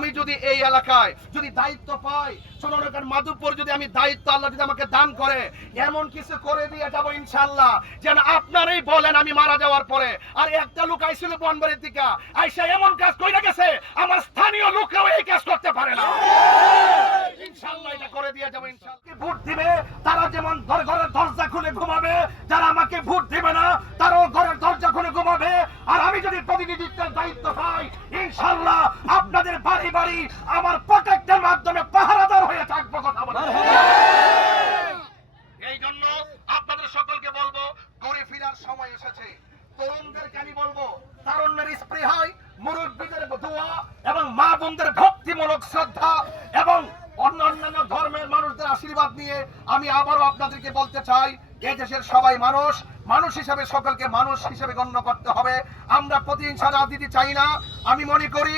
আমি যদি এই এলাকায় যদি দায়িত্ব পাই, সোনারগাঁর মাধবপুর যদি আমি দায়িত্ব আল্লাহ যদি আমাকে দান করে, এমন কিছু করে দিয়ে যাব ইনশাআল্লাহ, যেন আপনারাই বলেন আমি মারা যাওয়ার পরে আর একটা লোক আইছিল বনবাড়ির দিকে আইসা এমন কাজ কইরা গেছে আমার স্থানীয় লোকরাও এই কাজ করতে পারে না। ইনশাআল্লাহ এটা করে দিয়ে যাব ইনশাআল্লাহ। ভোট দিবে তারা যেমন ঘরের দরজা খুলে ঘুমাবে, যারা আমাকে ভোট দিবে না তারাও ঘরের দরজা খুলে ঘুমাবে। আর আমি যদি প্রতিনিধিত্বের দায়িত্ব পাই, ইনশাআল্লাহ আপনাদের বাড়ি বাড়ি আমার প্রত্যেকটার মাধ্যমে পাহারাদার হয়ে থাকবো। কথা বলে এই জন্য আপনাদের সকলকে বলবো, ঘুরে ফেরার সময় এসেছে। তরুণদেরকে আমি বলবো, তারুণ্যের স্পৃহায় মুরব্বীদের দোয়া এবং মা বোনদের ভক্তিমূলক শ্রদ্ধা এবং অন্যান্য ধর্মের মানুষদের আশীর্বাদ নিয়ে আমি আবারও আপনাদেরকে বলতে চাই, এই দেশের সবাই মানুষ, মানুষ হিসাবে সকলকে মানুষ হিসেবে গণ্য করতে হবে। আমরা প্রতিহিংসা রাজনীতি চাই না। আমি মনে করি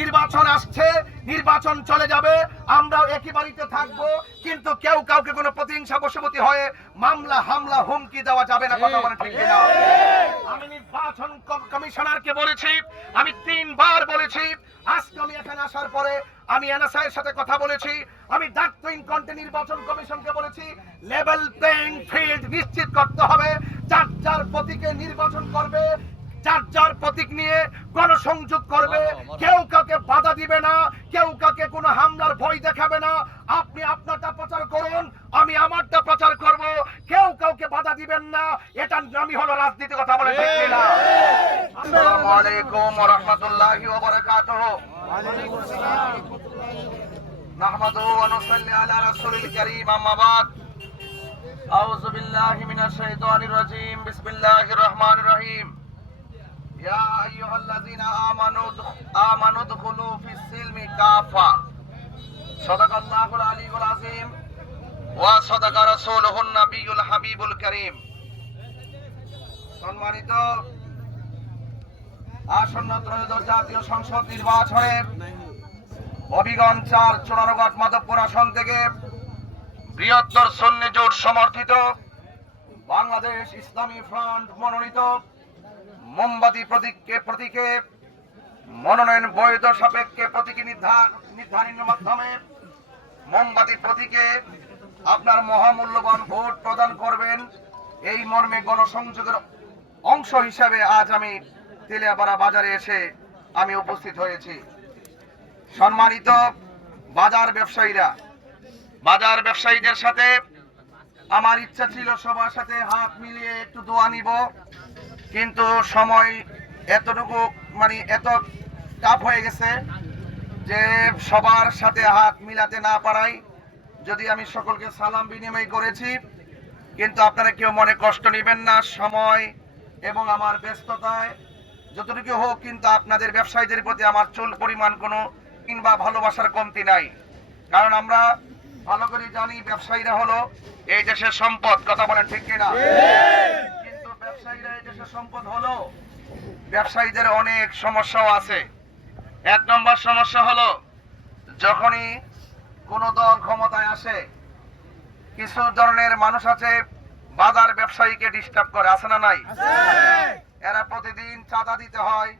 নির্বাচন আসছে, নির্বাচন চলে যাবে, আমরাও একই বাড়িতে থাকবো, কিন্তু কেউ কাউকে কোনো প্রতিহিংসা বশবর্তী হয়ে মামলা হামলা হুমকি দেওয়া যাবে না। কথা বলেন ঠিক কিনা? আমি নির্বাচন কমিশনারকে বলেছি, আমি 3 বার বলেছি, আজকে আমি এখানে আসার পরে আমি এনএসআই এর সাথে কথা বলেছি, আমি ডাক্তারিন কন্টে নির্বাচন কমিশনকে বলেছি লেভেল প্লেইং ফিল্ড নিশ্চিত করতে হবে। যার যার প্রতীকে নির্বাচন করবে, যার যার প্রতীক নিয়ে গণসংযোগ করবে, কেউ কাউকে বাধা দিবে না, কেউ কাউকে কোনো হামলার ভয় দেখাবে না। আপনি আপনারটা প্রচার করুন, আমি আমারটা প্রচার করব, কেউ কাউকে বাধা দিবেন না। এটার নামই হলো রাজনীতি। কথা বলে ঠিক কিনা? আসসালামু আলাইকুম ওয়া রাহমাতুল্লাহি ওয়া বারাকাতুহু। ওয়া আলাইকুম আসসালাম। নাহমাদুহু ওয়া নুসাল্লি আলা রাসূলিল কারীম, আম্মা বাদ। আউযু বিল্লাহি মিনাশ শাইতানির রাজীম। বিসমিল্লাহির রহমানির রহিম। ইয়া আইয়ুহাল্লাযীনা আমানু দুখুলু ফিস সিলমি কাফা। সাদাকাল্লাহুল আলিয়্যুল আযীম ওয়া সাদাকা রাসূলুহুন নাবিয়্যুল হাবিবুল কারীম। সম্মানিত আসন্ন ত্রয়োদশ জাতীয় সংসদ নির্বাচনে হবিগঞ্জ ৪ চুনারুঘাট মাধবপুর আসন থেকে বৃহত্তর সুন্নি জোট সমর্থিত বাংলাদেশ ইসলামী ফ্রন্ট মনোনীত মোমবাতি প্রতীকে মনোনয়ন বৈধ সাপেক্ষে প্রতীকী নির্ধারণের মাধ্যমে মোমবাতি প্রতীকে আপনার মহামূল্যবান ভোট প্রদান করবেন, এই মর্মে গণসংযোগের অংশ হিসাবে আজ আমি তেলিয়াপাড়া বাজারে এসে আমি উপস্থিত হয়েছি। সম্মানিত বাজার ব্যবসায়ীদের সাথে আমার ইচ্ছা ছিল সবার সাথে হাত মিলিয়ে একটু দোয়া নিব, কিন্তু সময় এতটুকু এত টাফ হয়ে গেছে যে সবার সাথে হাত মিলাতে না পারাই যদি আমি সকলকে সালাম বিনিময় করেছি, কিন্তু আপনারা কেউ মনে কষ্ট নেবেন না। সময় এবং আমার ব্যস্ততায় যতটুকু হোক, কিন্তু আপনাদের ব্যবসায়ীদের প্রতি আমার চুল পরিমাণ কোনো কিংবা ভালোবাসার কমতি নাই। কারণ আমরা ভালো করে জানি ব্যবসায়ীরা হলো এই দেশের সম্পদ। কথা বলেন ঠিক কিনা? কিন্তু ব্যবসায়ীরা এই দেশের সম্পদ হলো, ব্যবসায়ীদের অনেক সমস্যাও আছে। 1 নম্বর সমস্যা হলো, যখনই কোন দল ক্ষমতায় আসে, কিছু ধরনের মানুষ আছে বাজার ব্যবসায়ীকে ডিস্টার্ব করে, আছে না নাই? এরা প্রতিদিন চাঁদা দিতে হয়,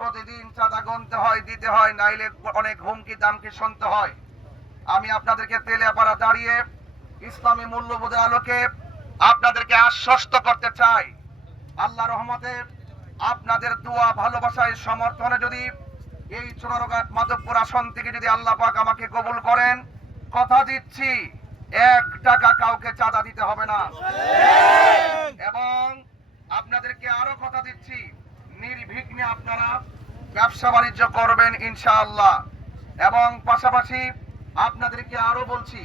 প্রতিদিন চাঁদা গুনতে হয়, দিতে হয়, নাইলে অনেক হুমকি দামকি শুনতে হয়। আমি আপনাদেরকে তেলিয়াপাড়া দাঁড়িয়ে ইসলামী মূল্যবোধের আলোকে আপনাদেরকে আশ্বস্ত করতে চাই, আল্লাহ রহমতে আপনাদের দোয়া ভালোবাসায় সমর্থনে যদি এই চুনারুঘাট মাধবপুর আসন থেকে যদি আল্লাহ পাক আমাকে কবুল করেন, কথা দিচ্ছি 1 টাকা কাউকে চাঁদা দিতে হবে না। এবং আপনাদেরকে আরো কথা দিচ্ছি, নির্বিঘ্নে আপনারা ব্যবসা বাণিজ্য করবেন ইনশাআল্লাহ। এবং পাশাপাশি আপনাদেরকে আরো বলছি,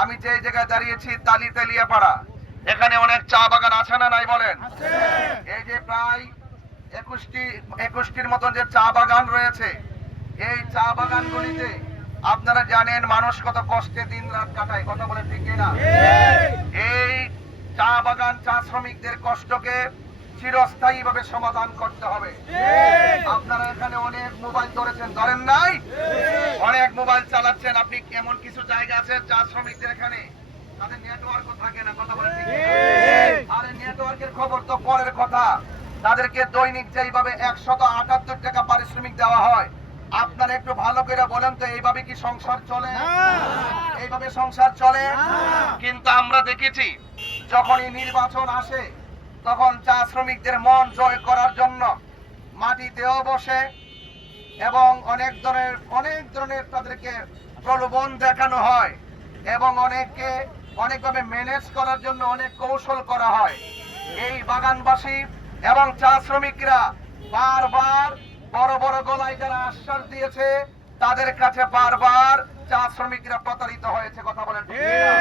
আমি যে জায়গায় দাঁড়িয়েছি তেলিয়াপাড়া, এখানে অনেক চা বাগান আছে না নাই বলেন? এই যে প্রায় 21টির মতন যে চা বাগান রয়েছে, এই চা বাগানগুলিতে আপনারা জানেন মানুষ কত কষ্টে দিন রাত কাটায়। কথা বলে ঠিক না? এই চা বাগান চা শ্রমিকদের কষ্টকে চিরস্থায়ী ভাবে সমাধান করতে হবে। আপনারা এখানে অনেক মোবাইল ধরেছেন, ধরেন নাই? অনেক মোবাইল চালাচ্ছেন। আপনি এমন কিছু জায়গা আছে চা শ্রমিকদের এখানে তাদের নেটওয়ার্কও থাকে না। কথা বলে ঠিক? আরে নেটওয়ার্কের খবর তো পরের কথা। তাদেরকে দৈনিক যেইভাবে 178 টাকা পারিশ্রমিক দেওয়া হয়, আপনারা একটু ভালো করে বলেন তো, এইভাবে কি সংসার চলে? এইভাবে সংসার চলে? কিন্তু আমরা দেখেছি যখনই নির্বাচন আসে তখন চা শ্রমিকদের মন জয় করার জন্য মাটিতেও বসে এবং অনেক ধরনের তাদেরকে প্রলোভন দেখানো হয় এবং অনেকভাবে ম্যানেজ করার জন্য অনেক কৌশল করা হয়। এই বাগানবাসী এবং চা শ্রমিকরা বারবার বড় বড় গলায় যারা আশ্বাস দিয়েছে তাদের কাছে বারবার চা শ্রমিকরা প্রতারিত হয়েছে। কথা বলেন ঠিক কিনা?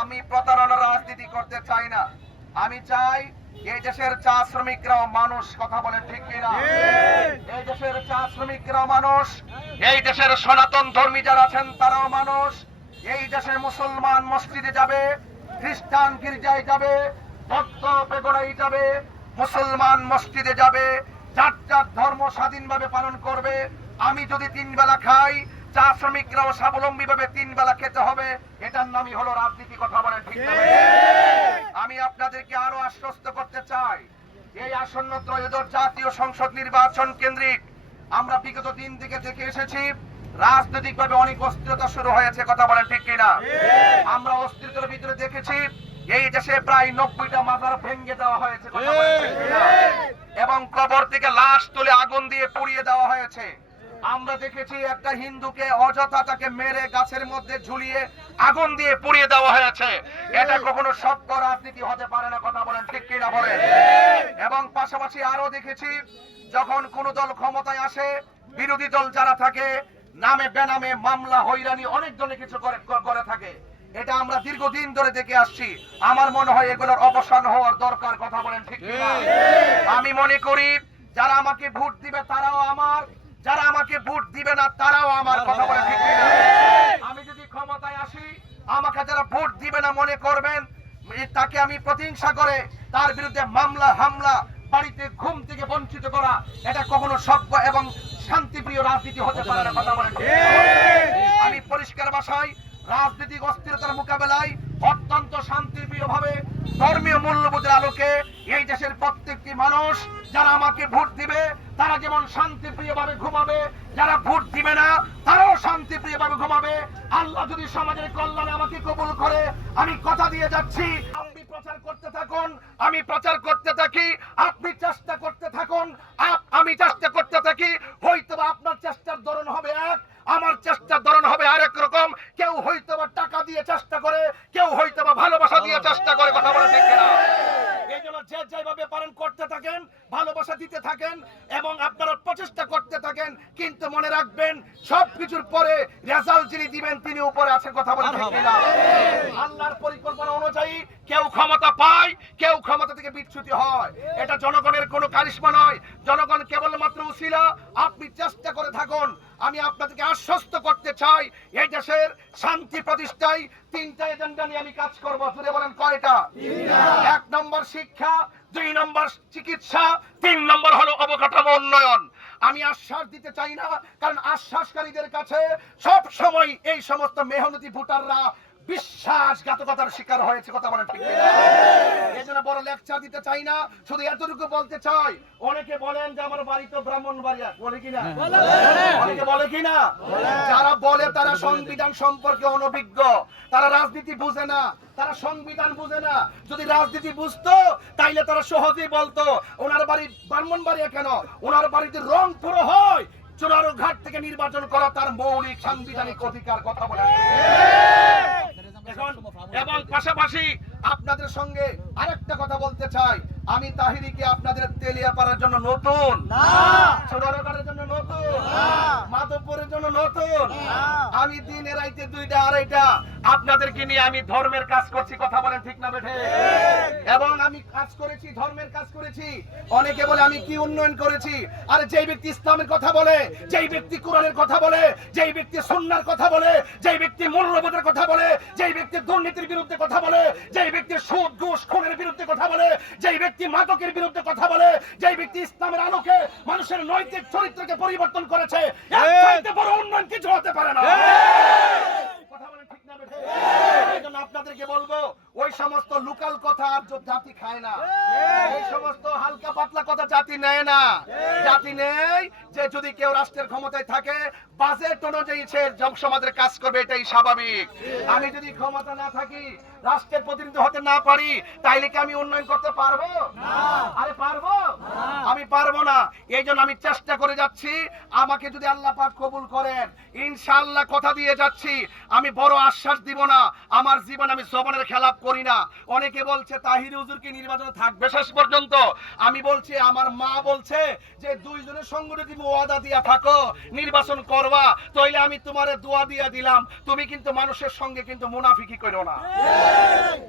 আমি প্রতারণার রাজনীতি করতে চাই না। আমি চাই এই দেশের চা শ্রমিকরাও মানুষ। কথা বলেন ঠিক কিনা? এই দেশের চা শ্রমিকরাও মানুষ, এই দেশের সনাতন ধর্মী যারা আছেন তারাও মানুষ। এই দেশে মুসলমান মসজিদে যাবে, খ্রিস্টান গির্জায় যাবে, বৌদ্ধ বেগড়ায় যাবে, মুসলমান মসজিদে যাবে, যার যার ধর্ম স্বাধীনভাবে পালন করবে। আমি যদি 3 বেলা খাই, চা শ্রমিকরাও স্বাবলম্বী ভাবে 3 বেলা খেতে হবে। এটার নামই হলো রাজনীতি। কথা বলেন ঠিক না? আমি আপনাদেরকে আরো আশ্বস্ত করতে চাই, এই আসন্ন ত্রয়োদশ জাতীয় সংসদ নির্বাচন কেন্দ্রিক আমরা বিগত দিন থেকে দেখে এসেছি রাজনৈতিক ভাবে অনেক অস্থিরতা শুরু হয়েছে। কথা বলেন ঠিক কিনা? আমরা অস্থিরতার ভিতরে দেখেছি এই দেশে প্রায় 90টা মাজার ভেঙে দেওয়া হয়েছে। কথা বলেন ঠিক কিনা? এবং কবর থেকে লাশ তুলে আগুন দিয়ে পুড়িয়ে দেওয়া হয়েছে। আমরা দেখেছি একটা হিন্দুকে অযথা তাকে মেরে গাছের মধ্যে ঝুলিয়ে আগুন দিয়ে পুড়িয়ে দেওয়া হয়েছে। এটা কখনো সভ্য রাজনীতি হতে পারে না। কথা বলেন ঠিক কিনা বলেন? এবং পাশাপাশি আরো দেখেছি যখন কোন দল ক্ষমতায় আসে, বিরোধী দল যারা থাকে নামে বেনামে মামলা হয়রানি অনেক ধরনের কিছু করে থাকে। এটা আমরা দীর্ঘদিন ধরে দেখে আসছি। আমার মনে হয় এগুলোর অবসান হওয়ার দরকার। কথা বলেন ঠিক কিনা? আমি মনে করি যারা আমাকে ভোট দিবে তারাও আমার, যারা আমাকে ভোট দিবে না তারাও আমার। কথা বলেন ঠিক কিনা? আমি যদি ক্ষমতায় আসি, আমাকে যারা ভোট দিবে না মনে করবেন তাকে আমি প্রতিহিংসা করে তার বিরুদ্ধে মামলা হামলা, বাড়িতে ঘুম থেকে বঞ্চিত করা, এটা কখনো সভ্য এবং শান্তিপ্রিয় রাজনীতি হতে পারে না। কথা বলেন। আমি পরিষ্কার ভাষায় রাজনৈতিক অস্থিরতার মোকাবেলায় অত্যন্ত শান্তিপ্রিয় ভাবে ধর্মীয় মূল্যবোধের আলোকে এই দেশের প্রত্যেকটি মানুষ যারা আমাকে ভোট দিবে তারা যেমন শান্তিপ্রিয় ভাবে ঘুমাবে, যারা ভোট দিবে না তারাও শান্তিপ্রিয় ভাবে ঘুমাবে। আল্লাহ যদি সমাজের কল্যাণে আমাকে কবুল করে, আমি কথা দিয়ে যাচ্ছি, আপনি প্রচার করতে থাকুন, আমি প্রচার করতে থাকি, আপনি চেষ্টা করতে থাকুন, আমি চেষ্টা করতে থাকি। হয়তোবা আপনার চেষ্টার ধরন হবে এক, আমার চেষ্টার ধরন হবে আরেক রকম। কেউ হয়তোবা টাকা দিয়ে চেষ্টা করে, কেউ হয়তোবা ভালোবাসা দিয়ে চেষ্টা করে। কথা বলে ঠিক কিনা? এই জন্য যে যেভাবে পারেন করতে থাকেন, ভালোবাসা দিতে থাকেন এবং আপনারা প্রচেষ্টা করতে থাকেন। কিন্তু মনে রাখবেন সবকিছুর পরে রেজাল্ট যিনি দিবেন তিনি উপরে আছেন। কথা বলে ঠিক কিনা? আল্লাহর পরিকল্পনা অনুযায়ী কেউ ক্ষমতা পায়, কেউ ক্ষমতা থেকে বিচ্যুতি হয়। এটা জনগণের কোনো কারিশমা নয়, জনগণ কেবলমাত্র উসিলা। আপনি চেষ্টা করে থাকুন। আমি আপনাদেরকে আশ্বস্ত করতে চাই এই দেশের শান্তি প্রতিষ্ঠায় 3টা এজেন্ডা নিয়ে আমি কাজ করব। জুড়ে বলেন কয়টা? 1 নম্বর শিক্ষা, 2 নম্বর চিকিৎসা, 3 নম্বর হলো অবকাঠামো উন্নয়ন। আমি আশ্বাস দিতে চাই না, কারণ আশ্বাসকারীদের কাছে সব সময় এই সমস্ত মেহনতি ভোটাররা বিশ্বাসঘাতকতার শিকার হয়েছে। কথা বলেন ঠিক কিনা? এজন্য বড় লেকচার দিতে চাই না, শুধু এতটুকু বলতে চাই। অনেকে বলেন যে আমার বাড়ি তো ব্রাহ্মণবাড়িয়া, বলে কিনা? অনেকে বলে কিনা? যারা বলে তারা সংবিধান সম্পর্কে অনভিজ্ঞ, তারা রাজনীতি বুঝে না, তারা সংবিধান বুঝে না। যদি রাজনীতি বুঝতো তাইলে তারা সহজেই বলতো ওনার বাড়ি ব্রাহ্মণবাড়িয়া কেন, ওনার বাড়িতে রংপুর হয়, চুনারো ঘাট থেকে নির্বাচন করা তার মৌলিক সাংবিধানিক অধিকার। কথা বলে। এবং পাশাপাশি আপনাদের সঙ্গে আরেকটা কথা বলতে চাই, আমি তাহিরিকে আপনাদের তেলিয়াপাড়ার জন্য নতুন না, ছোটখাটের জন্য নতুন না, মাধবপুরের জন্য নতুন না। আমি দিনে রাইতে 2টা 2.5টা আপনাদেরকে নিয়ে আমি ধর্মের কাজ করছি। কথা বলেন ঠিক না বেঠে? এবং আমি কাজ করেছি, ধর্মের কাজ করেছি। অনেকে বলে আমি কি উন্নয়ন করেছি। আরে যেই ব্যক্তি ইসলামের কথা বলে, যেই ব্যক্তি কোরআনের কথা বলে, যেই ব্যক্তি সুন্নাহর কথা বলে, যেই ব্যক্তি মূল্যবোধের কথা বলে, যেই ব্যক্তি দুর্নীতির বিরুদ্ধে কথা বলে, যেই ব্যক্তি সুদ ঘুষ খুনের বিরুদ্ধে কথা বলে, যেই ব্যক্তি মাদকের বিরুদ্ধে কথা বলে, যেই ব্যক্তি ইসলামের আলোকে মানুষের নৈতিক চরিত্রকে পরিবর্তন করেছে, এর চাইতে বড় উন্নয়ন কিছু হতে পারে না। কথা বলেন ঠিক না বেঠে? এইজন্য আপনাদেরকে বলবো ওই সমস্ত লোকাল কথা আর জাতি খায় না, এই সমস্ত হালকা পাতলা কথা জাতি নেয় না। জাতি নেই যে যদি কেউ রাষ্ট্রের ক্ষমতায় থাকে বাজেট অনুযায়ী সে সমাজের কাজ করবে, এটাই স্বাভাবিক। আমি যদি ক্ষমতা না থাকি, রাষ্ট্রের প্রতিনিধি হতে না পারি, তাইলে কি আমি উন্নয়ন করতে পারবো? আরে পারবো? আমি পারবো না। এই জন্য আমি চেষ্টা করে যাচ্ছি, আমাকে যদি আল্লাহ পাক কবুল করেন, ইনশাআল্লাহ কথা দিয়ে যাচ্ছি, আমি বড় আশ্বাস দিব না, আমার জীবন আমি জবানের খেলাপ করি না। অনেকে বলছে তাহির হুজুর কি নির্বাচনে থাকবে শেষ পর্যন্ত? আমি বলছি, আমার মা বলছে যে দুইজনের সঙ্গে যদি ওয়াদা দিয়া থাকো নির্বাচন করবা, তাইলে আমি তোমারে দোয়া দিয়া দিলাম, তুমি কিন্তু মানুষের সঙ্গে কিন্তু মুনাফিকি করো না।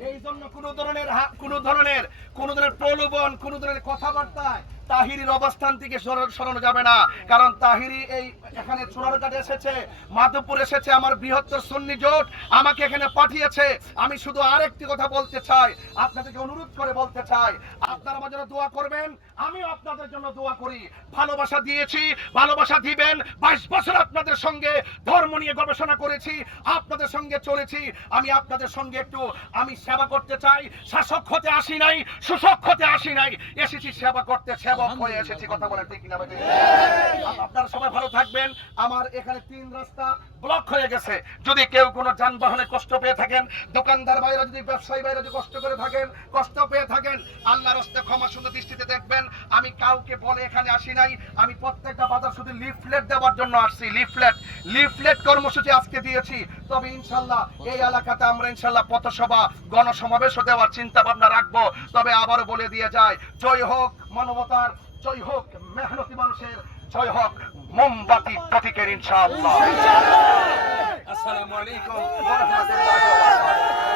এই জন্য কোন ধরনের প্রলোভন, কোন ধরনের কথাবার্তায় তাহিরির অবস্থান থেকে সরানো যাবে না। কারণ তাহিরি এই এখানে চুনারঘাটে এসেছে, মাধবপুর এসেছে, আমার বৃহত্তর সুন্নি জোট আমাকে এখানে পাঠিয়েছে। আমি শুধু আরেকটি কথা বলতে চাই, আপনাদেরকে অনুরোধ করে বলতে চাই, আপনারা আমার জন্য দোয়া করবেন, আমিও আপনাদের জন্য দোয়া করি। ভালোবাসা দিয়েছি, ভালোবাসা দিবেন। 22 বছর আপনাদের সঙ্গে ধর্ম নিয়ে গবেষণা করেছি, আপনাদের সঙ্গে চলেছি। আমি আপনাদের সঙ্গে একটু আমি সেবা করতে চাই। শাসক হতে আসি নাই, শোষক হতে আসি নাই, এসেছি সেবা করতে, সেবক হয়ে এসেছি। কথা বলেন ঠিক কিনা? আপনারা সবাই ভালো থাকবেন। আমার এখানে 3 রাস্তা ব্লক হয়ে গেছে। যদি কেউ কোনো যানবাহনে কষ্ট পেয়ে থাকেন, দোকানদার ভাইরা যদি, ব্যবসায়ী ভাইরা যদি কষ্ট করে থাকেন, কষ্ট পেয়ে থাকেন, আল্লাহর রাস্তায় ক্ষমা সুন্দর দৃষ্টিতে দেখবেন। আমি কাউকে বলে এখানে আসি নাই, আমি প্রত্যেকটা বাজার শুধু লিফলেট দেওয়ার জন্য আসছি। লিফলেট কর্মসূচি আজকে দিয়েছি। তবে ইনশাল্লাহ এই এলাকাতে আমরা ইনশাল্লাহ পথসভা, গণসমাবেশও দেওয়ার চিন্তা ভাবনা রাখবো। তবে আবারও বলে দিয়ে যায়, জয় হোক মানবতার, জয় হোক মেহনতি মানুষের, জয় হোক মোমবাতি প্রতীকের, ইনশাআল্লাহ। আসসালামু আলাইকুম ওয়া রাহমাতুল্লাহি ওয়া বারাকাতুহু।